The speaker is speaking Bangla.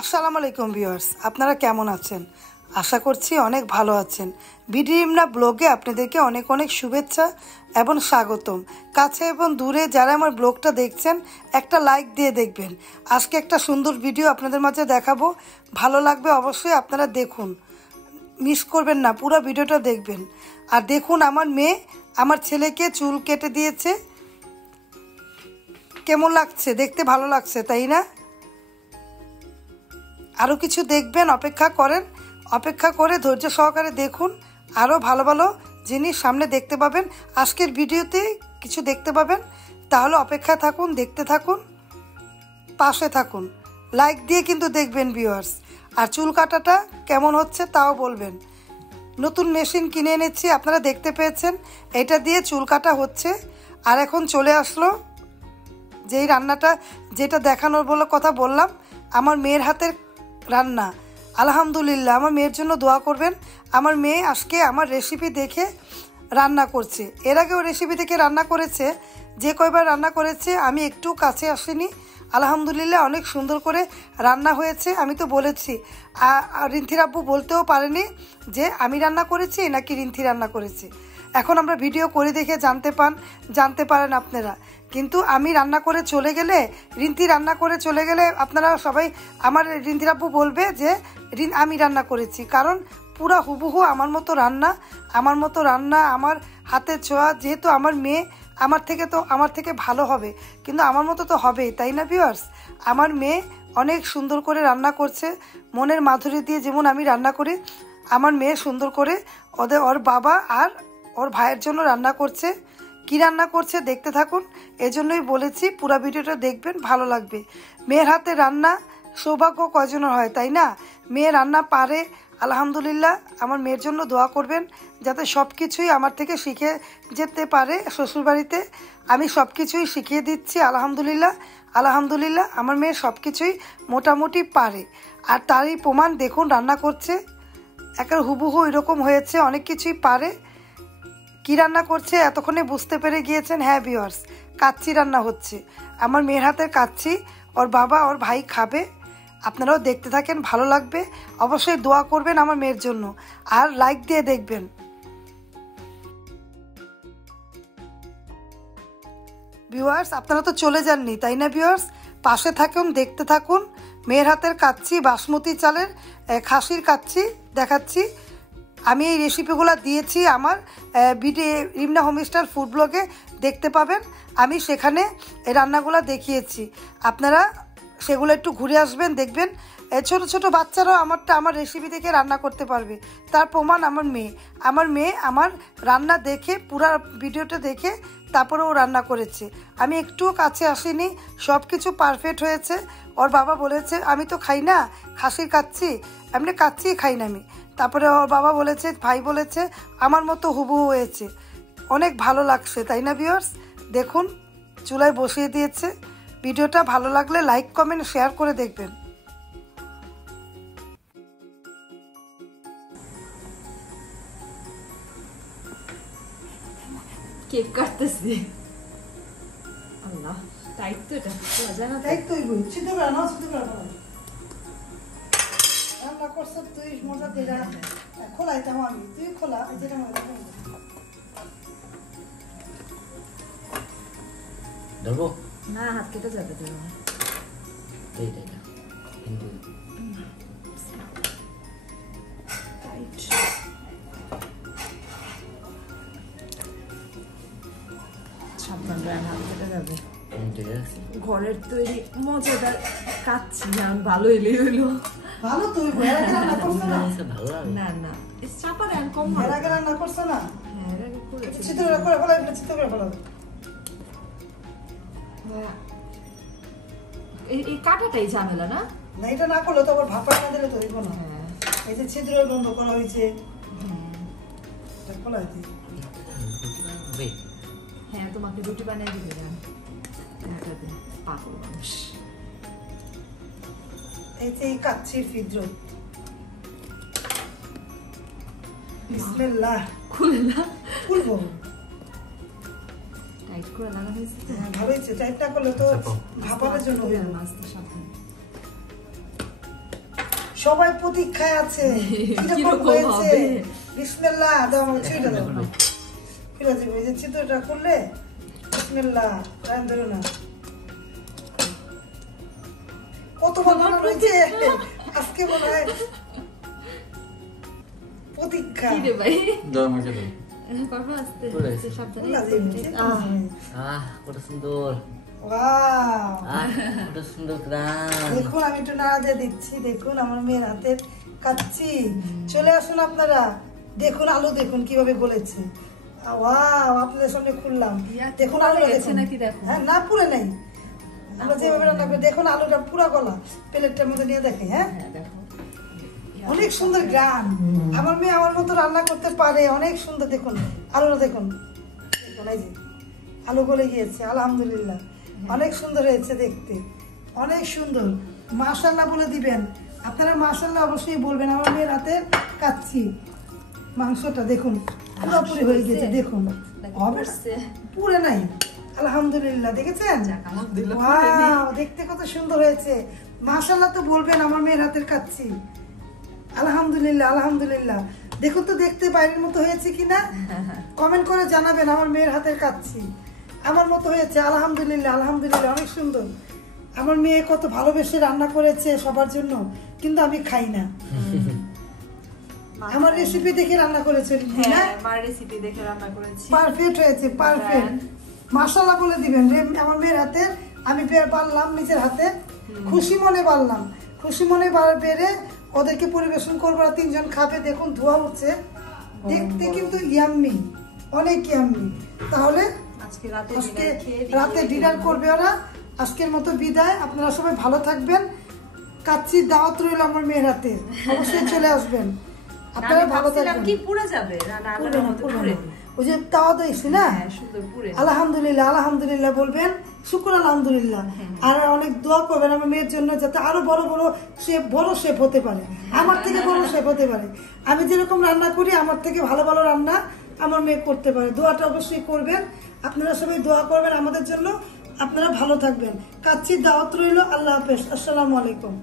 আসসালামু আলাইকুম ভিউয়ার্স, আপনারা কেমন আছেন? আশা করছি অনেক ভালো আছেন। বিডি ইমনা ব্লগে আপনাদেরকে অনেক অনেক শুভেচ্ছা এবং স্বাগতম। কাছে এবং দূরে যারা আমার ব্লগটা দেখছেন একটা লাইক দিয়ে দেখবেন। আজকে একটা সুন্দর ভিডিও আপনাদের মাঝে দেখাবো, ভালো লাগবে অবশ্যই, আপনারা দেখুন, মিস করবেন না, পুরো ভিডিওটা দেখবেন। আর দেখুন আমার মেয়ে আমার ছেলেকে চুল কেটে দিয়েছে, কেমন লাগছে দেখতে? ভালো লাগছে তাই না? আরও কিছু দেখবেন, অপেক্ষা করেন, অপেক্ষা করে ধৈর্য সহকারে দেখুন, আরও ভালো ভালো জিনিস সামনে দেখতে পাবেন। আজকের ভিডিওতে কিছু দেখতে পাবেন, তাহলে অপেক্ষা থাকুন, দেখতে থাকুন, পাশে থাকুন, লাইক দিয়ে কিন্তু দেখবেন ভিউয়ার্স। আর চুল কাটাটা কেমন হচ্ছে তাও বলবেন। নতুন মেশিন কিনে এনেছি, আপনারা দেখতে পেয়েছেন, এটা দিয়ে চুল কাটা হচ্ছে। আর এখন চলে আসলো যেই রান্নাটা, যেটা দেখানোর বলে কথা বললাম, আমার মেয়ের হাতের রান্না। আলহামদুলিল্লাহ, আমার মেয়ের জন্য দোয়া করবেন। আমার মেয়ে আজকে আমার রেসিপি দেখে রান্না করছে। এর আগেও রেসিপি দেখে রান্না করেছে, যে কয়বার রান্না করেছে আমি একটু কাছে আসিনি। আলহামদুলিল্লাহ অনেক সুন্দর করে রান্না হয়েছে। আমি তো বলেছি, রিন্থির আব্বু বলতেও পারেনি যে আমি রান্না করেছি নাকি রিন্থি রান্না করেছি। এখন আমরা ভিডিও করে দেখে জানতে পারেন আপনারা। কিন্তু আমি রান্না করে চলে গেলে, রিন্থি রান্না করে চলে গেলে আপনারা সবাই আমার রিন্থির আব্বু বলবে যে আমি রান্না করেছি, কারণ পুরা হুবহু আমার মতো রান্না, আমার হাতের ছোঁয়া। যেহেতু আমার মেয়ে আমার থেকে ভালো হবে, কিন্তু আমার মতো তো হবেই, তাই না ভিউয়ার্স? আমার মেয়ে অনেক সুন্দর করে রান্না করছে, মনের মাধুরী দিয়ে যেমন আমি রান্না করি, আমার মেয়ে সুন্দর করে ওর বাবা আর ওর ভাইয়ের জন্য রান্না করছে। কি রান্না করছে দেখতে থাকুন। এজন্যই বলেছি পুরো ভিডিওটা দেখবেন, ভালো লাগবে। মেয়ের হাতে রান্না সৌভাগ্য কয়জনের হয়, তাই না? মেয়ে রান্না পারে, আলহামদুলিল্লাহ। আমার মেয়ের জন্য দোয়া করবেন, যাতে সব কিছুই আমার থেকে শিখে যেতে পারে। শ্বশুরবাড়িতে আমি সব কিছুই শিখিয়ে দিচ্ছি, আলহামদুলিল্লাহ। আলহামদুলিল্লাহ আমার মেয়ে সব কিছুই মোটামুটি পারে। আর তারই প্রমাণ দেখুন, রান্না করছে একের হুবহু এরকম হয়েছে, অনেক কিছুই পারে। কি রান্না করছে এতক্ষণে বুঝতে পেরে গিয়েছেন। হ্যাঁ ভিউয়ার্স, কাচ্চি রান্না হচ্ছে, আমার মেয়ের হাতের কাচ্চি। ওর বাবা ওর ভাই খাবে, আপনারাও দেখতে থাকেন, ভালো লাগবে। অবশ্যই দোয়া করবেন আমার মেয়ের জন্য, আর লাইক দিয়ে দেখবেন। ভিউয়ার্স আপনারা তো চলে যাননি, তাই না ভিউয়ার্স? পাশে থাকুন, দেখতে থাকুন। মেয়ের হাতের কাচ্চি, বাসমতি চালের খাসির কাচ্চি দেখাচ্ছি। আমি এই রেসিপিগুলো দিয়েছি আমার বিডি ইমনা হোমস্টার ফুড ব্লগে, দেখতে পাবেন। আমি সেখানে এই রান্নাগুলো দেখিয়েছি, আপনারা সেগুলো একটু ঘুরে আসবেন, দেখবেন। ছোট ছোট বাচ্চারাও আমার রেসিপি দেখে রান্না করতে পারবে। তার প্রমাণ আমার মেয়ে আমার রান্না দেখে, পুরো ভিডিওটা দেখে তারপরে ও রান্না করেছে। আমি একটুও কাছে আসিনি, সব কিছু পারফেক্ট হয়েছে। ওর বাবা বলেছে আমি তো খাই না খাসির কাচ্চি, এমনি কাচ্চিই খাই না আমি। তারপরে ওর বাবা বলেছে, ভাই বলেছে আমার মতো হুবহু হয়েছে, অনেক ভালো লাগছে, তাই না ভিউয়ার্স? দেখুন চুলায় বসিয়ে দিয়েছে। ভিডিওটা ভালো লাগলে লাইক কমেন্ট শেয়ার করে দেখবেন। কেক কাটতেছি। আল্লাহ, টাইট তো এটা, মজা না? টাইট তুই বল, ছিট করে না, ছিট করে না। রান্না করছ তুই, মজা দে না। খোলাই তো আমি, তুই খোলা, যেটা মজা দে। দেখো না, হাত কেটে যাবে তো। এইটা কিন্তু টাইট। সাবধান রে, হাত কেটে যাবে। ঠিক আছে। ঘরের তৈরি মজাদার কাচ্চি, আমি ভালো এলে হইলো। ভালো তুই ভেড়া রান্না করছ না? ভালো লাগে না না, এই চাপারে আমি কম ভেড়া রান্না করছ না? হ্যাঁ, এর আগে করেছি। ছিট করে ফেলাই, ছিট করে ফেলাই। এই কাটাটাই ঝামেলা না? না, এটা না করলে তো আবার ভাপা না দিলে তো হইব না। হ্যাঁ। এই যে ছিদ্র বন্ধ করা হয়েছে, এটা খোলাই দিই। হ্যাঁ, তোমাকে রুটি বানিয়ে দিবে না, পাগল মানুষ। এই যে এই কাচ্চির ফিদ্র, বিসমিল্লাহ। খুলে না, খুলবো। টাইট করে লাগা হয়েছে তো। ভালো হয়েছে, টাইট না করলে তো ভাপানোর জন্য হইব না। মাছটা সাবধান। সবাই প্রতীক্ষায় আছে কিরকম হয়েছে। বিসমিল্লাহ দাও, আমার ছিটা দাও। ঠিক আছে, এই যে চিত্রটা করলে বিসমিল্লাহ রান ধরো না। কত বানানো রয়েছে আজকে, মনে হয় প্রতীক্ষা। কি রে ভাই, দাও আমাকে দাও। করবো আস্তে করে আস্তে সাবধানে। কত সুন্দর। ওয়াও, কত সুন্দর গ্রাম। দেখুন আমি একটু নাড়া দিয়ে দিচ্ছি। দেখুন আমার মেয়ের হাতের কাচ্চি। চলে আসুন আপনারা, দেখুন আলু দেখুন কিভাবে গলেছে। ওয়াও, আপনাদের সামনে খুললাম। দেখুন আলুটা দেখুন নাকি দেখো। হ্যাঁ, না পুরে নেই। আমরা যেভাবে রান্না করি দেখুন আলুটা পুরা গলা। প্লেটটার মধ্যে নিয়ে দেখে। হ্যাঁ, হ্যাঁ দেখো, অনেক সুন্দর গ্রাম। আমার মেয়ে আমার মতো রান্না করতে পারে, অনেক সুন্দর। দেখুন আলুটা দেখুন, দেখুন এই যে আলু গলে গিয়েছে। আলহামদুলিল্লাহ, অনেক সুন্দর হয়েছে দেখতে, অনেক সুন্দর। মাশাআল্লাহ বলে দিবেন আপনারা, মাশাআল্লাহ অবশ্যই বলবেন। আমার মেয়ের হাতের কাচ্চি মাংসটা দেখুন পুরোপুরি হয়ে গেছে। দেখুন হবে না, পুরে নাই। আলহামদুলিল্লাহ, দেখেছেন? ওয়াও, দেখতে কত সুন্দর হয়েছে। মাশাআল্লাহ তো বলবেন আমার মেয়ের হাতের কাচ্চি। আলহামদুলিল্লাহ, আলহামদুলিল্লাহ। দেখুন তো দেখতে বাইরের মতো হয়েছে কিনা, কমেন্ট করে জানাবেন। আমার মেয়ের হাতের কাচ্চি আমার মতো হয়েছে। আলহামদুলিল্লাহ, আলহামদুলিল্লাহ, অনেক সুন্দর। আমার মেয়ে কত ভালোবেসে রান্না করেছে সবার জন্য, কিন্তু আমি খাই না। আমার রেসিপি দেখে রান্না করেছে, হ্যাঁ মার রেসিপি দেখে রান্না করেছি। পারফেক্ট হয়েছে, পারফেক্ট। মাশাআল্লাহ বলে দিবেন। আমার মেয়ের হাতে আমি পারলাম, নিজের হাতে খুশি মনে পারলাম, খুশি মনে বেড়ে ওদেরকে পরিবেশন করবো। আর 3 জন খাবে। দেখুন ধোয়া উঠছে, দেখতে কিন্তু ইয়াম্মি, অনেক ইয়াম্মি। তাহলে আজকে রাতে ডিনার করবে ওরা। আজকের মতো বিদায়, আপনারা সবাই ভালো থাকবেন। কাচ্চির দাওয়াত রইল আমার মেয়ের হাতে, অবশ্যই চলে আসবেন। আপনারা ভালো থাকবেন। কি পুরো যাবে রান্নার মতো পুরো, ওই যে দাওয়াত হইছে না, সুন্দর পুরো। আলহামদুলিল্লাহ, আলহামদুলিল্লাহ বলবেন, শুকর আলহামদুলিল্লাহ। আর অনেক দোয়া করবেন আমার মেয়ের জন্য, যাতে আরো বড় বড় শেফ হতে পারে, আমার থেকে বড় শেফ হতে পারে। আমি যেরকম রান্না করি আমার থেকে ভালো ভালো রান্না আমার মেয়ে করতে পারে। দোয়াটা অবশ্যই করবেন, আপনারা সবাই দোয়া করবেন আমাদের জন্য। আপনারা ভালো থাকবেন। কাচ্চির দাওয়াত রইল। আল্লাহ হাফেজ, আসসালামু আলাইকুম।